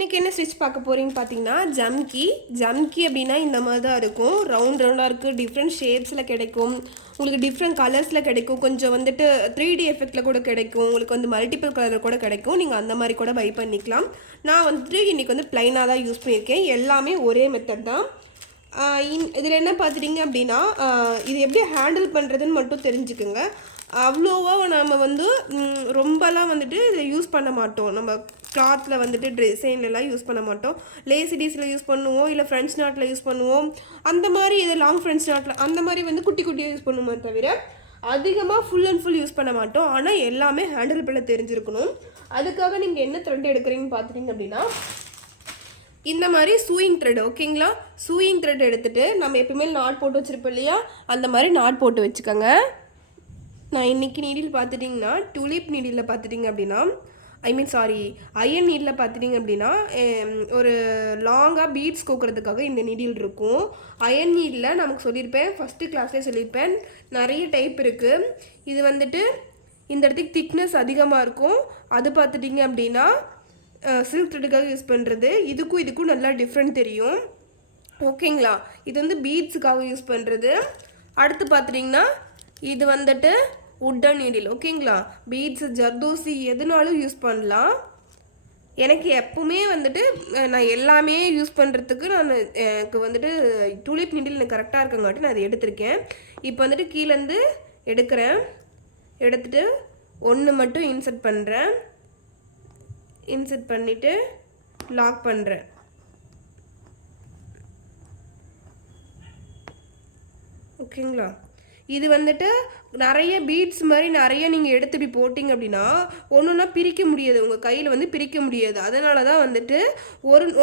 இன்றைக்கி என்ன ஸ்டிச் பார்க்க போகிறீங்கன்னு பார்த்தீங்கன்னா ஜம்கி அப்படின்னா இந்த மாதிரி தான் இருக்கும். ரவுண்டாக இருக்குது, டிஃப்ரெண்ட் ஷேப்ஸில் கிடைக்கும், உங்களுக்கு டிஃப்ரெண்ட் கலர்ஸில் கிடைக்கும், கொஞ்சம் வந்துட்டு 3D எஃபெக்டில் கூட கிடைக்கும், உங்களுக்கு வந்து மல்டிபிள் கலரில் கூட கிடைக்கும். நீங்கள் அந்த மாதிரி கூட பை பண்ணிக்கலாம். நான் வந்துட்டு இன்றைக்கி வந்து ப்ளைனாக தான் யூஸ் பண்ணியிருக்கேன். எல்லாமே ஒரே மெத்தட் தான். இதில் என்ன பார்த்துட்டிங்க அப்படின்னா இது எப்படி ஹேண்டில் பண்ணுறதுன்னு மட்டும் தெரிஞ்சுக்குங்க. அவ்வளோவா நம்ம வந்து ரொம்பலாம் வந்துட்டு இதை யூஸ் பண்ண மாட்டோம். நம்ம கிளாத்தில் வந்துட்டு டிசைன்லலாம் யூஸ் பண்ண மாட்டோம். லேசிடிஸில் யூஸ் பண்ணுவோம், இல்லை ஃப்ரெண்ட்ஸ் நாட்டில் யூஸ் பண்ணுவோம். அந்த மாதிரி இது லாங் ஃப்ரெண்ட்ஸ் நாட்டில் அந்த மாதிரி வந்து குட்டி குட்டியாக யூஸ் பண்ணுவோமே தவிர அதிகமாக ஃபுல் அண்ட் ஃபுல் யூஸ் பண்ண மாட்டோம். ஆனால் எல்லாமே ஹேண்டில் பண்ண தெரிஞ்சிருக்கணும். அதுக்காக நீங்கள் என்ன த்ரெட் எடுக்கிறீங்கன்னு பார்த்துட்டிங்க அப்படின்னா இந்த மாதிரி சூயிங் த்ரெட், ஓகேங்களா? சூயிங் த்ரெட் எடுத்துகிட்டு நம்ம எப்பவுமே நாட் போட்டு வச்சுருப்போம் இல்லையா, அந்த மாதிரி நாட் போட்டு வச்சுக்கோங்க. நான் இன்றைக்கி நீடில் பார்த்துட்டிங்கன்னா டூலிப் நீடில் பார்த்துட்டிங்க அப்படின்னா அயன் நீடில் பார்த்துட்டிங்க அப்படின்னா ஒரு லாங்காக பீட்ஸ் கோக்கிறதுக்காக இந்த நீடில் இருக்கும். அயன் நீடில் நமக்கு சொல்லியிருப்பேன், ஃபஸ்ட்டு கிளாஸ்லேயே சொல்லியிருப்பேன், நிறைய டைப் இருக்குது. இது வந்துட்டு இந்த இடத்துக்கு திக்னஸ் அதிகமாக இருக்கும். அது பார்த்துட்டிங்க அப்படின்னா சில்க் த்ரெட்டுக்காக யூஸ் பண்ணுறது. இதுக்கும் நல்லா டிஃப்ரெண்ட் தெரியும், ஓகேங்களா? இது வந்து பீட்ஸுக்காக யூஸ் பண்ணுறது. அடுத்து பார்த்துட்டிங்கன்னா இது வந்துட்டு உட்டன் நீடில், ஓகேங்களா? பீட்ஸு, ஜர்தோசி எதுனாலும் யூஸ் பண்ணலாம். எனக்கு எப்பவுமே வந்துட்டு நான் எல்லாமே யூஸ் பண்ணுறதுக்கு எனக்கு வந்துட்டு டூலிப் நீடில் எனக்கு கரெக்டாக இருக்கங்காட்டி நான் அதை எடுத்திருக்கேன். இப்போ வந்துட்டு கீழேருந்து எடுத்துகிட்டு ஒன்று மட்டும் இன்சர்ட் பண்ணுறேன். இன்சர்ட் பண்ணிவிட்டு லாக் பண்ணுறேன், ஓகேங்களா? இது வந்துட்டு நிறைய பீட்ஸ் மாதிரி நிறைய நீங்கள் எடுத்து இப்படி போட்டிங்க அப்படின்னா ஒன்றா பிரிக்க முடியாது, உங்கள் கையில் வந்து பிரிக்க முடியாது. அதனால தான் வந்துட்டு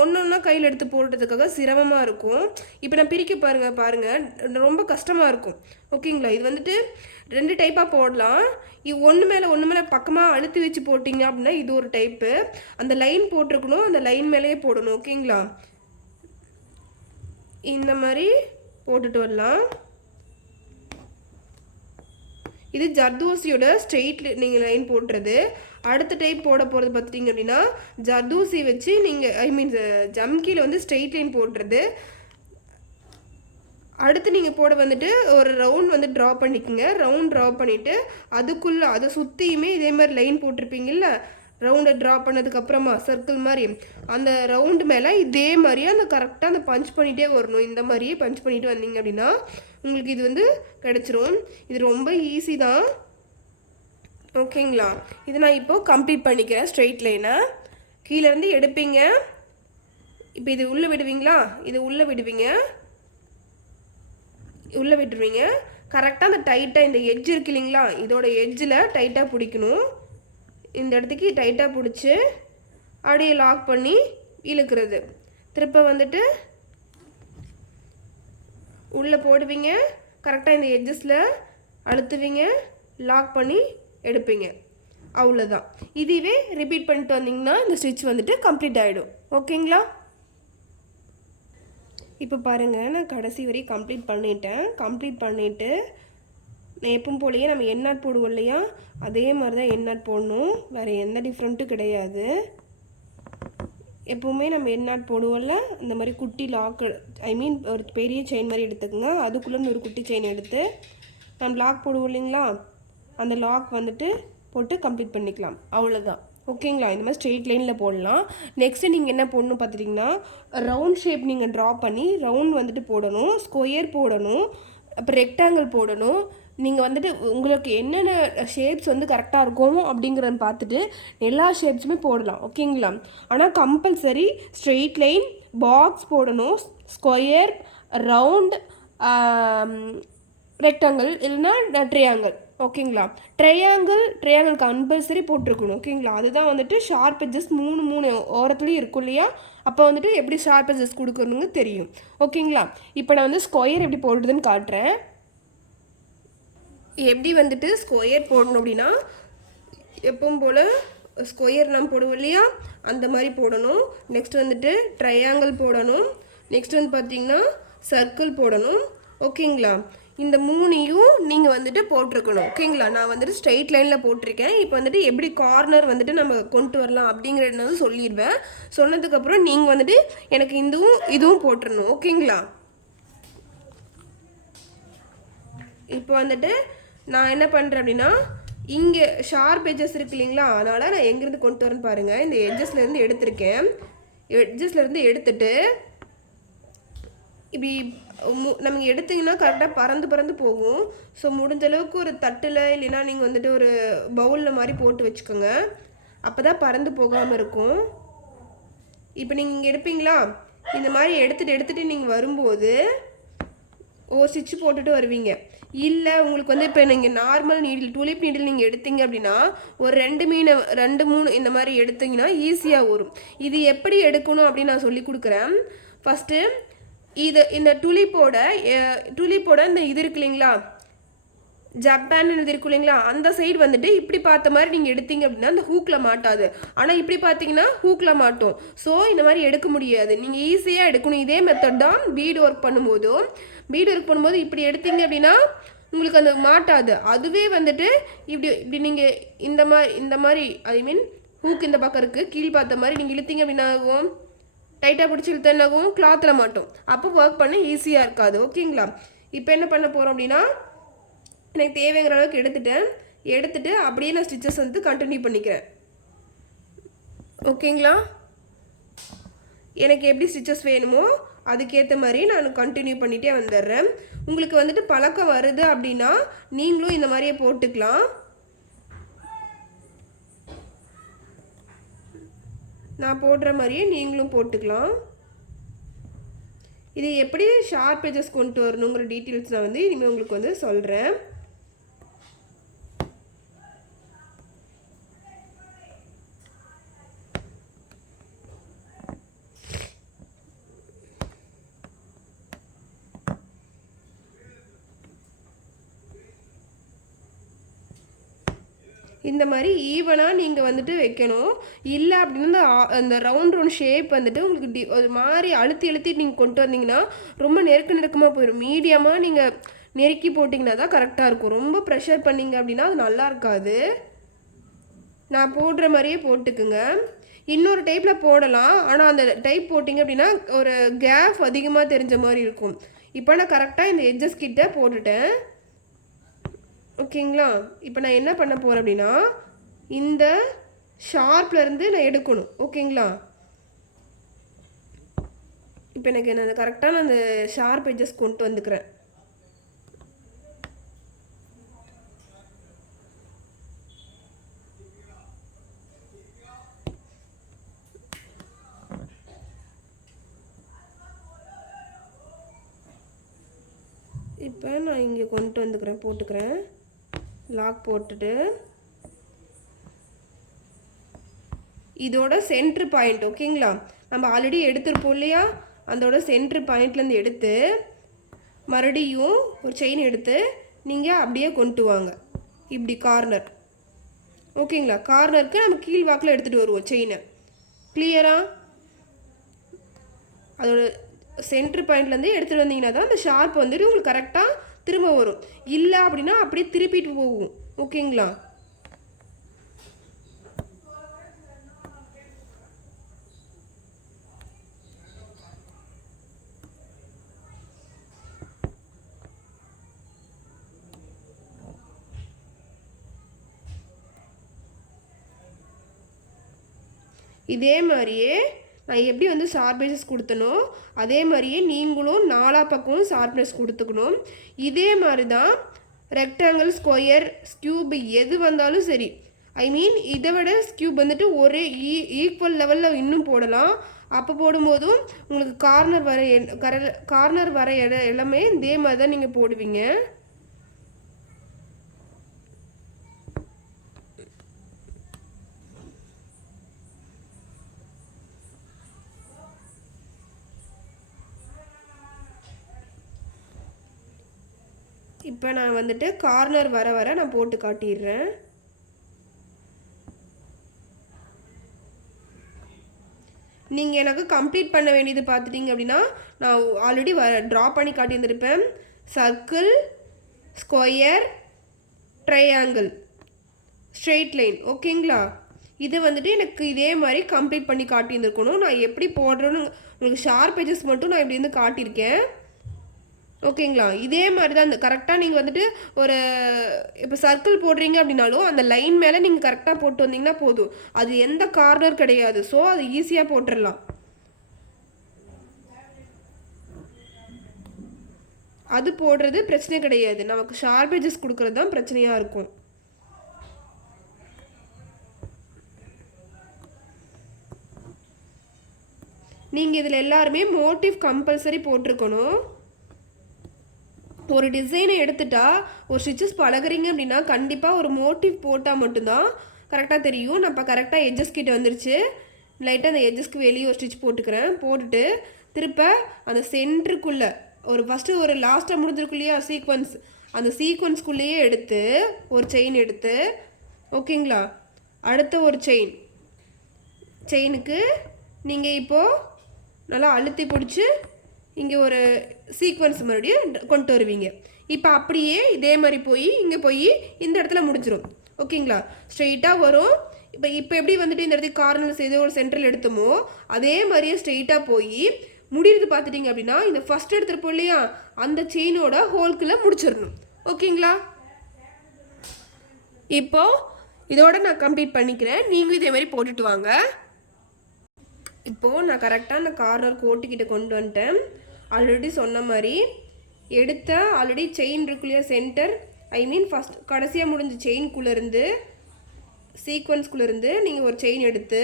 ஒன்றா கையில் எடுத்து போடுறதுக்காக சிரமமாக இருக்கும். இப்போ நான் பிரிக்க பாருங்கள் ரொம்ப கஷ்டமாக இருக்கும், ஓகேங்களா? இது வந்துட்டு 2 டைப்பாக போடலாம். இது ஒன்று மேலே பக்கமாக அழுத்தி வச்சு போட்டிங்க அப்படின்னா இது ஒரு டைப்பு. அந்த லைன் போட்டிருக்கணும், அந்த லைன் மேலேயே போடணும், ஓகேங்களா? இந்த மாதிரி போட்டுட்டு வரலாம். இது ஜர்தோசியோட ஸ்ட்ரெயிட் நீங்கள் லைன் போட்டுறது. அடுத்த டைப் போட போகிறது பார்த்துட்டிங்க அப்படின்னா ஜர்தோசி வச்சு நீங்கள் ஜம்கியில் வந்து ஸ்ட்ரெயிட் லைன் போட்டுறது. அடுத்து நீங்கள் போட வந்துட்டு ஒரு ரவுண்ட் வந்து ட்ரா பண்ணிக்கோங்க. ரவுண்ட் ட்ரா பண்ணிவிட்டு அதுக்குள்ளே அதை சுற்றியுமே இதே மாதிரி லைன் போட்டிருப்பீங்கள்ல, ரவுண்டை ட்ரா பண்ணதுக்கப்புறமா சர்க்கிள் மாதிரி அந்த ரவுண்டு மேலே இதே மாதிரியே அந்த கரெக்டாக அந்த பஞ்ச் பண்ணிகிட்டே வரணும். இந்த மாதிரியே பஞ்ச் பண்ணிட்டு வந்தீங்க அப்படின்னா உங்களுக்கு இது வந்து கிடச்சிரும். இது ரொம்ப ஈஸி தான், ஓகேங்களா? இது நான் இப்போது கம்ப்ளீட் பண்ணிக்கிறேன். ஸ்ட்ரெயிட் லைனை கீழேருந்து எடுப்பீங்க. இப்போ இது உள்ளே விடுவீங்களா, இது உள்ளே விட்டுருவீங்க. கரெக்டாக அந்த டைட்டாக இந்த எட்ஜ் இருக்கு இல்லைங்களா, இதோட எட்ஜில் டைட்டாக பிடிக்கணும். இந்த இடத்துக்கு டைட்டாக பிடிச்சி அப்படியே லாக் பண்ணி இழுக்கிறது. திருப்ப வந்துட்டு உள்ளே போடுவீங்க, கரெக்டாக இந்த எட்ஜஸில் அழுத்துவீங்க, லாக் பண்ணி எடுப்பீங்க. அவ்வளோதான். இதுவே ரிப்பீட் பண்ணிட்டு வந்தீங்கன்னா இந்த ஸ்டிச் வந்துட்டு கம்ப்ளீட் ஆகிடும், ஓகேங்களா? இப்போ பாருங்கள், நான் கடைசி வரையும் கம்ப்ளீட் பண்ணிவிட்டு நான் எப்பவும் போலையே நம்ம எண்ணாட் போடுவோம் இல்லையா, அதே மாதிரி தான் எண்ணாட் போடணும். வேறு எந்த டிஃப்ரெண்ட்டும் கிடையாது. எப்போவுமே நம்ம எண்ணாட் போடுவோம்ல, இந்த மாதிரி குட்டி லாக்கு ஒரு பெரிய செயின் மாதிரி எடுத்துக்கோங்க. அதுக்குள்ளே ஒரு குட்டி செயின் எடுத்து நம்ம லாக் போடுவோம் இல்லைங்களா, அந்த லாக் வந்துட்டு போட்டு கம்ப்ளீட் பண்ணிக்கலாம். அவ்வளோதான், ஓகேங்களா? இந்த மாதிரி ஸ்ட்ரெயிட் லைனில் போடலாம். நெக்ஸ்ட்டு நீங்கள் என்ன போடணும் பார்த்துட்டிங்கன்னா ரவுண்ட் ஷேப் நீங்கள் ட்ரா பண்ணி ரவுண்ட் வந்துட்டு போடணும், ஸ்கொயர் போடணும், அப்புறம் ரெக்டாங்கிள் போடணும். நீங்கள் வந்துட்டு உங்களுக்கு என்னென்ன ஷேப்ஸ் வந்து கரெக்டாக இருக்கும் அப்படிங்கிறத பார்த்துட்டு எல்லா ஷேப்ஸுமே போடலாம், ஓகேங்களா? ஆனால் கம்பல்சரி ஸ்ட்ரெயிட் லைன், பாக்ஸ் போடணும், ஸ்கொயர், ரவுண்ட், ரெக்டாங்கிள் இல்லைன்னா ட்ரையாங்கிள், ஓகேங்களா? ட்ரையாங்கிள் கம்பல்சரி போட்டிருக்கணும், ஓகேங்களா? அதுதான் வந்துட்டு ஷார்ப் எட்ஜஸ் 3 ஓரத்துலேயும் இருக்கும் இல்லையா, அப்போ வந்துட்டு எப்படி ஷார்ப் எட்ஜஸ் கொடுக்கணுங்க தெரியும், ஓகேங்களா? இப்போ நான் வந்து ஸ்கொயர் எப்படி போடுறதுன்னு காட்டுறேன். எப்படி வந்துட்டு ஸ்கொயர் போடணும் அப்படின்னா எப்பவும் போல் ஸ்கொயர் நம்ம போடுவோம் இல்லையா, அந்த மாதிரி போடணும். நெக்ஸ்ட் வந்துட்டு ட்ரையாங்கிள் போடணும். நெக்ஸ்ட் வந்து பார்த்திங்கன்னா சர்க்கிள் போடணும், ஓகேங்களா? இந்த 3யும் நீங்கள் வந்துட்டு போட்டிருக்கணும். ஓகேங்களா? நான் வந்துட்டு ஸ்ட்ரெயிட் லைனில் போட்டிருக்கேன். இப்போ வந்துட்டு எப்படி கார்னர் வந்துட்டு நம்ம கொண்டு வரலாம் அப்படிங்கிறத வந்து சொல்லிடுவேன். சொன்னதுக்கப்புறம் நீங்கள் வந்துட்டு எனக்கு இதுவும் போட்டுடணும். ஓகேங்களா? இப்போ வந்துட்டு நான் என்ன பண்ணுறேன் அப்படின்னா, இங்கே ஷார்ப் எட்ஜஸ் இருக்கு இல்லைங்களா, அதனால் நான் எங்கேருந்து கொண்டு வரேன்னு பாருங்கள். இந்த எட்ஜஸ்லேருந்து எடுத்திருக்கேன். எட்ஜஸ்லேருந்து எடுத்துட்டு இப்படி நமக்கு எடுத்திங்கன்னா கரெக்டாக பறந்து போகும். ஸோ முடிஞ்ச அளவுக்கு ஒரு தட்டில் இல்லைன்னா நீங்கள் வந்துட்டு ஒரு பவுலில் மாதிரி போட்டு வச்சுக்கோங்க. அப்போ தான் பறந்து போகாமல் இருக்கும். இப்போ நீங்கள் இங்கே எடுப்பீங்களா, இந்த மாதிரி எடுத்துகிட்டு நீங்கள் வரும்போது ஸ்டிச்சு போட்டுட்டு வருவீங்க. இல்லை உங்களுக்கு வந்து இப்போ நீங்கள் நார்மல் நீடில் டூலிப் நீடில் நீங்கள் எடுத்தீங்க அப்படின்னா ஒரு 2 3 இந்த மாதிரி எடுத்தீங்கன்னா ஈஸியாக வரும். இது எப்படி எடுக்கணும் அப்படின்னு நான் சொல்லி கொடுக்குறேன். ஃபஸ்ட்டு இந்த டூலிப்போட இந்த இது இருக்கு இல்லைங்களா, ஜப்பான் இது இருக்கு இல்லைங்களா, அந்த சைடு வந்துட்டு இப்படி பார்த்த மாதிரி நீங்கள் எடுத்தீங்க அப்படின்னா அந்த ஹூக்கில் மாட்டாது. ஆனால் இப்படி பார்த்தீங்கன்னா ஹூக்கில் மாட்டோம். ஸோ இந்த மாதிரி எடுக்க முடியாது. நீங்கள் ஈஸியாக எடுக்கணும். இதே மெத்தட் தான் பீட் ஒர்க் பண்ணும்போது இப்படி எடுத்தீங்க அப்படின்னா உங்களுக்கு அந்த மாட்டாது. அதுவே வந்துட்டு இப்படி நீங்கள் இந்த மாதிரி ஐ மீன் ஹூக் இந்த பக்கம் இருக்குது, கீழ் பார்த்த மாதிரி நீங்கள் இழுத்தீங்க அப்படின்னா ஆகும், டைட்டாக பிடிச்சி இழுத்தனாகவும் கிளாத்தில் மாட்டோம். அப்போ ஒர்க் பண்ண ஈஸியாக இருக்காது. ஓகேங்களா? இப்போ என்ன பண்ண போகிறோம் அப்படின்னா, எனக்கு தேவைங்கிற அளவுக்கு எடுத்துட்டு அப்படியே நான் ஸ்டிச்சஸ் வந்து கண்டினியூ பண்ணிக்கிறேன். ஓகேங்களா? எனக்கு எப்படி ஸ்டிச்சஸ் வேணுமோ அதுக்கேற்ற மாதிரி நான் கண்டினியூ பண்ணிகிட்டே வந்துடுறேன். உங்களுக்கு வந்துட்டு பழக்கம் வருது அப்படின்னா நீங்களும் இந்த மாதிரியே போட்டுக்கலாம். நான் போடுற மாதிரியே நீங்களும் போட்டுக்கலாம். இது எப்படி ஷார்ப் எட்ஜஸ் கொண்டு வரணுங்கிற டீட்டெயில்ஸ் நான் வந்து இனிமேல் உங்களுக்கு வந்து சொல்கிறேன். இந்த மாதிரி ஈவனாக நீங்கள் வந்துட்டு வைக்கணும். இல்லை அப்படின்னா அந்த ரவுண்ட் ஷேப் வந்துட்டு உங்களுக்கு ஒரு மாதிரி அழுத்தி நீங்கள் கொண்டு வந்தீங்கன்னா ரொம்ப நெருக்கமாக போயிடும். மீடியமாக நீங்கள் நெருக்கி போட்டிங்கன்னா தான் கரெக்டாக இருக்கும். ரொம்ப ப்ரெஷர் பண்ணிங்க அப்படின்னா அது நல்லா இருக்காது. நான் போடுற மாதிரியே போட்டுக்குங்க. இன்னொரு டைப்பில் போடலாம், ஆனால் அந்த டைப் போட்டிங்க அப்படின்னா ஒரு கேப் அதிகமாக தெரிஞ்ச மாதிரி இருக்கும். இப்போ நான் கரெக்டாக இந்த எட்ஜஸ் கிட்ட போட்டுட்டேன். ஓகேங்களா? இப்போ நான் என்ன பண்ண போகிறேன் அப்படின்னா இந்த ஷார்ப்லேருந்து நான் எடுக்கணும். ஓகேங்களா? இப்போ எனக்கு நான் கரெக்டாக நான் அந்த ஷார்ப் எட்ஜஸ் கொண்டு வந்துக்கிறேன். இப்போ நான் இங்கே கொண்டு போட்டுக்கிறேன். லாக் போட்டுட்டு இதோட சென்ட்ரு பாயிண்ட், ஓகேங்களா, நம்ம ஆல்ரெடி எடுத்துருப்போம் இல்லையா, அதோட சென்ட்ரு பாயிண்ட்லேருந்து எடுத்து மறுபடியும் ஒரு செயின் எடுத்து நீங்கள் அப்படியே கொண்டு வாங்க. இப்படி கார்னர், ஓகேங்களா, கார்னருக்கு நம்ம கீழ் வாக்கில் எடுத்துகிட்டு வருவோம் செயினை. கிளியரா? அதோட சென்ட்ரு பாயிண்ட்லேருந்து எடுத்துகிட்டு வந்தீங்கன்னா தான் அந்த ஷார்ப் வந்துட்டு உங்களுக்கு கரெக்டாக திரும்ப வரும். இல்லை அப்படின்னா அப்படியே திருப்பிட்டு போகும். ஓகேங்களா? இதே மாதிரியே நான் எப்படி வந்து ஷார்ப்னஸ் கொடுத்தனோ அதே மாதிரியே நீங்களும் 4 பக்கமும் ஷார்ப்னஸ் கொடுத்துக்கணும். இதே மாதிரி தான் ரெக்டாங்கிள், ஸ்கொயர், ஸ்கியூப் எது வந்தாலும் சரி. ஐ மீன் இதை விட ஸ்கியூப் வந்துட்டு ஒரே ஈக்குவல் லெவலில் இன்னும் போடலாம். அப்போ போடும்போதும் உங்களுக்கு கார்னர் வர எல்லாமே இதே மாதிரி தான் நீங்கள் போடுவீங்க. இப்போ நான் வந்துட்டு கார்னர் வர நான் போட்டு காட்டிடுறேன். நீங்கள் எனக்கு கம்ப்ளீட் பண்ண வேண்டியது பார்த்துட்டிங்க அப்படின்னா நான் ஆல்ரெடி ட்ரா பண்ணி காட்டியிருந்திருப்பேன். Circle, square, triangle, straight line. ஓகேங்களா? இது வந்துட்டு எனக்கு இதே மாதிரி கம்ப்ளீட் பண்ணி காட்டியிருந்துருக்கணும். நான் எப்படி போடுறேன்னு உங்களுக்கு ஷார்ப் எஜஸ் மட்டும் நான் இப்படி வந்து காட்டியிருக்கேன். ஓகேங்களா? இதே மாதிரி தான் இந்த கரெக்டாக நீங்கள் வந்துட்டு ஒரு இப்போ சர்க்கிள் போடுறீங்க அப்படின்னாலும் அந்த லைன் மேலே நீங்கள் கரெக்டாக போட்டு வந்தீங்கன்னா போதும். அது எந்த கார்னர் கிடையாது. ஸோ அது ஈஸியாக போட்டுடலாம். அது போடுறது பிரச்சனை கிடையாது. நமக்கு ஷார்ப் எஜஸ் கொடுக்கறது தான் பிரச்சனையாக இருக்கும். நீங்கள் இதில் எல்லாருமே மோட்டிவ் கம்பல்சரி போட்டிருக்கணும். ஒரு டிசைனை எடுத்துட்டா ஒரு ஸ்டிச்சஸ் பழகுறீங்க அப்படின்னா கண்டிப்பாக ஒரு மோட்டிவ் போட்டால் மட்டும்தான் கரெக்டாக தெரியும். நான் இப்போ கரெக்டாக எட்ஜஸ் கிட்ட வந்துருச்சு. லைட்டாக அந்த எட்ஜஸ்க்கு வெளியே ஒரு ஸ்டிச் போட்டுக்கிறேன். போட்டுட்டு திருப்ப அந்த சென்டருக்குள்ளே ஒரு ஃபஸ்ட்டு ஒரு லாஸ்ட்டாக முடிஞ்சிருக்கு இல்லையா சீக்வன்ஸ், அந்த சீக்வன்ஸ்குள்ளேயே எடுத்து ஒரு செயின் எடுத்து, ஓகேங்களா, அடுத்த ஒரு செயினுக்கு நீங்கள் இப்போது நல்லா அழுத்தி பிடிச்சி இங்கே ஒரு சீக்வன்ஸ் மறுபடியும் கொண்டு வருவீங்க. இப்போ அப்படியே இதே மாதிரி போய் இங்கே போய் இந்த இடத்துல முடிஞ்சிடும். ஓகேங்களா? ஸ்ட்ரெயிட்டாக வரும். இப்போ எப்படி வந்துட்டு இந்த இடத்துக்கு கார்னர்ஸ் ஏதோ ஒரு சென்ட்ரல் எடுத்தோமோ அதே மாதிரியே ஸ்ட்ரெயிட்டாக போய் முடிகிறது பார்த்துட்டிங்க அப்படின்னா இந்த ஃபஸ்ட் எடுத்துருப்போம் இல்லையா அந்த செயினோட ஹோல்குள்ளே முடிச்சிடணும். ஓகேங்களா? இப்போது இதோட நான் கம்ப்ளீட் பண்ணிக்கிறேன். நீங்களும் இதே மாதிரி போட்டுட்டு வாங்க. இப்போது நான் கரெக்டாக அந்த கார்னர் கோட்டுக்கிட்ட கொண்டு வந்துட்டேன். ஆல்ரெடி சொன்ன மாதிரி எடுத்த ஆல்ரெடி செயின் இருக்குல்லையா சென்டர், ஐ மீன் ஃபஸ்ட் கடைசியாக முடிஞ்ச செயின்குள்ளேருந்து சீக்வன்ஸ்குள்ளேருந்து நீங்கள் ஒரு செயின் எடுத்து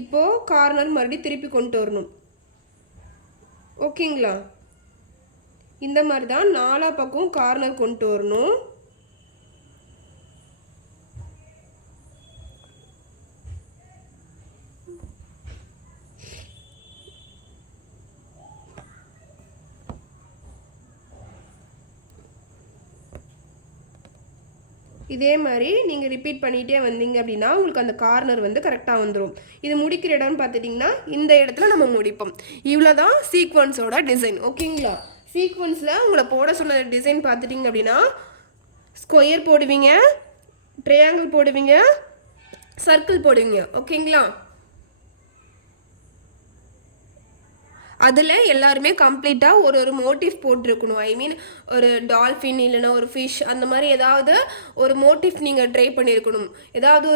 இப்போது கார்னர் மறுபடியும் திருப்பி கொண்டு வரணும். ஓகேங்களா? இந்த மாதிரி தான் நாலா பக்கம் கார்னர் கொண்டு வரணும். இதே மாதிரி நீங்கள் ரிப்பீட் பண்ணிகிட்டே வந்தீங்க அப்படின்னா உங்களுக்கு அந்த கார்னர் வந்து கரெக்டாக வந்துடும். இது முடிக்கிற இடம்னு பார்த்துட்டிங்கன்னா இந்த இடத்துல நம்ம முடிப்போம். இவ்வளோ தான் சீக்வன்ஸோட டிசைன். ஓகேங்களா? சீக்வன்ஸில் உங்களை போட சொன்ன டிசைன் பார்த்துட்டிங்க அப்படின்னா ஸ்கொயர் போடுவீங்க, ட்ரையாங்கிள் போடுவீங்க, சர்க்கிள் போடுவீங்க. ஓகேங்களா? அதில் எல்லாருமே கம்ப்ளீட்டாக ஒரு மோட்டிவ் போட்டிருக்கணும். ஐ மீன் ஒரு டால்ஃபின் இல்லைன்னா ஒரு ஃபிஷ் அந்த மாதிரி ஏதாவது ஒரு மோட்டிவ் நீங்கள் ட்ரை பண்ணியிருக்கணும். ஏதாவது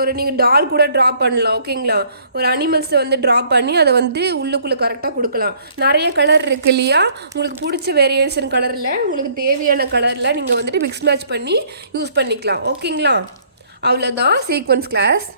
ஒரு நீங்கள் டால் கூட ட்ரா பண்ணலாம். ஓகேங்களா? ஒரு அனிமல்ஸை வந்து ட்ரா பண்ணி அதை வந்து உள்ளுக்குள்ளே கரெக்டாக கொடுக்கலாம். நிறைய கலர் இருக்கு இல்லையா, உங்களுக்கு பிடிச்ச வேரியேஷன் கலரில் உங்களுக்கு தேவையான கலரில் நீங்கள் வந்துட்டு மிக்ஸ் மேட்ச் பண்ணி யூஸ் பண்ணிக்கலாம். ஓகேங்களா? அவ்வளோதான் சீக்வன்ஸ் கிளாஸ்.